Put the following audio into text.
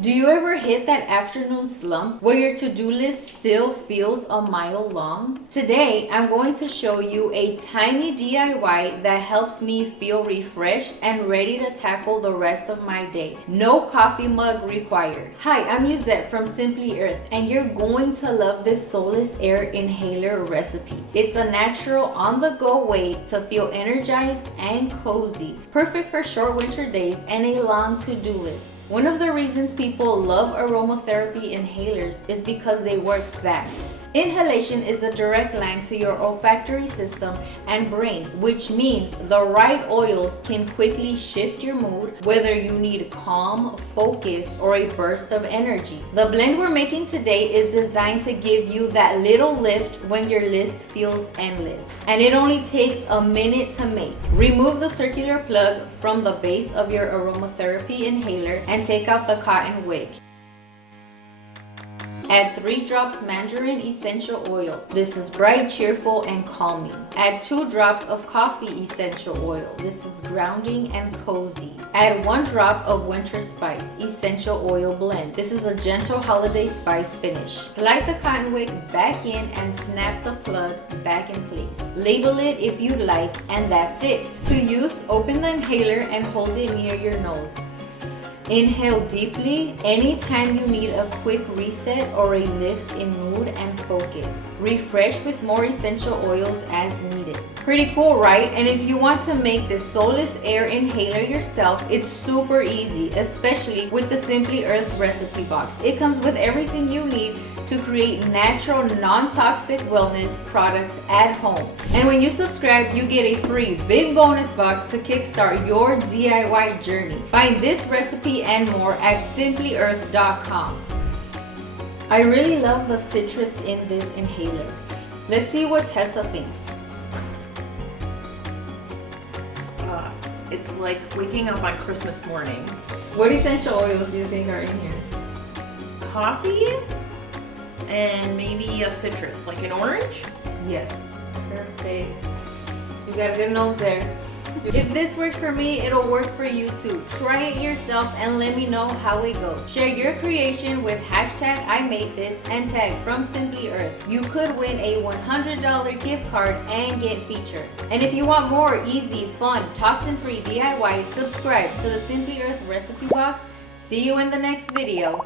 Do you ever hit that afternoon slump where your to-do list still feels a mile long? Today, I'm going to show you a tiny DIY that helps me feel refreshed and ready to tackle the rest of my day. No coffee mug required. Hi, I'm Yuzette from Simply Earth, and you're going to love this Solace Air Inhaler recipe. It's a natural on-the-go way to feel energized and cozy. Perfect for short winter days and a long to-do list. One of the reasons people love aromatherapy inhalers is because they work fast. Inhalation is a direct line to your olfactory system and brain, which means the right oils can quickly shift your mood, whether you need calm, focus, or a burst of energy. The blend we're making today is designed to give you that little lift when your list feels endless. And it only takes a minute to make. Remove the circular plug from the base of your aromatherapy inhaler and take out the cotton wick. Add 3 drops Mandarin Essential Oil. This is bright, cheerful, and calming. Add 2 drops of Coffee Essential Oil. This is grounding and cozy. Add 1 drop of Winter Spice Essential Oil Blend. This is a gentle holiday spice finish. Slide the cotton wick back in and snap the plug back in place. Label it if you'd like, and that's it. To use, open the inhaler and hold it near your nose. Inhale deeply anytime you need a quick reset or a lift in mood and focus. Refresh with more essential oils as needed. Pretty cool, right? And if you want to make this Solace Air Inhaler yourself, it's super easy, especially with the Simply Earth recipe box. It comes with everything you need to create natural, non-toxic wellness products at home. And when you subscribe, you get a free big bonus box to kickstart your DIY journey. Find this recipe and more at simplyearth.com. I really love the citrus in this inhaler. Let's see what Tessa thinks. It's like waking up on Christmas morning. What essential oils do you think are in here? Coffee and maybe a citrus, like an orange. Yes, perfect. You got a good nose there. If this works for me, it'll work for you too. Try it yourself and let me know how it goes. Share your creation with hashtag #IMadeThis and tag from Simply Earth. You could win a $100 gift card and get featured. And if you want more easy, fun, toxin-free DIY, subscribe to the Simply Earth recipe box. See you in the next video.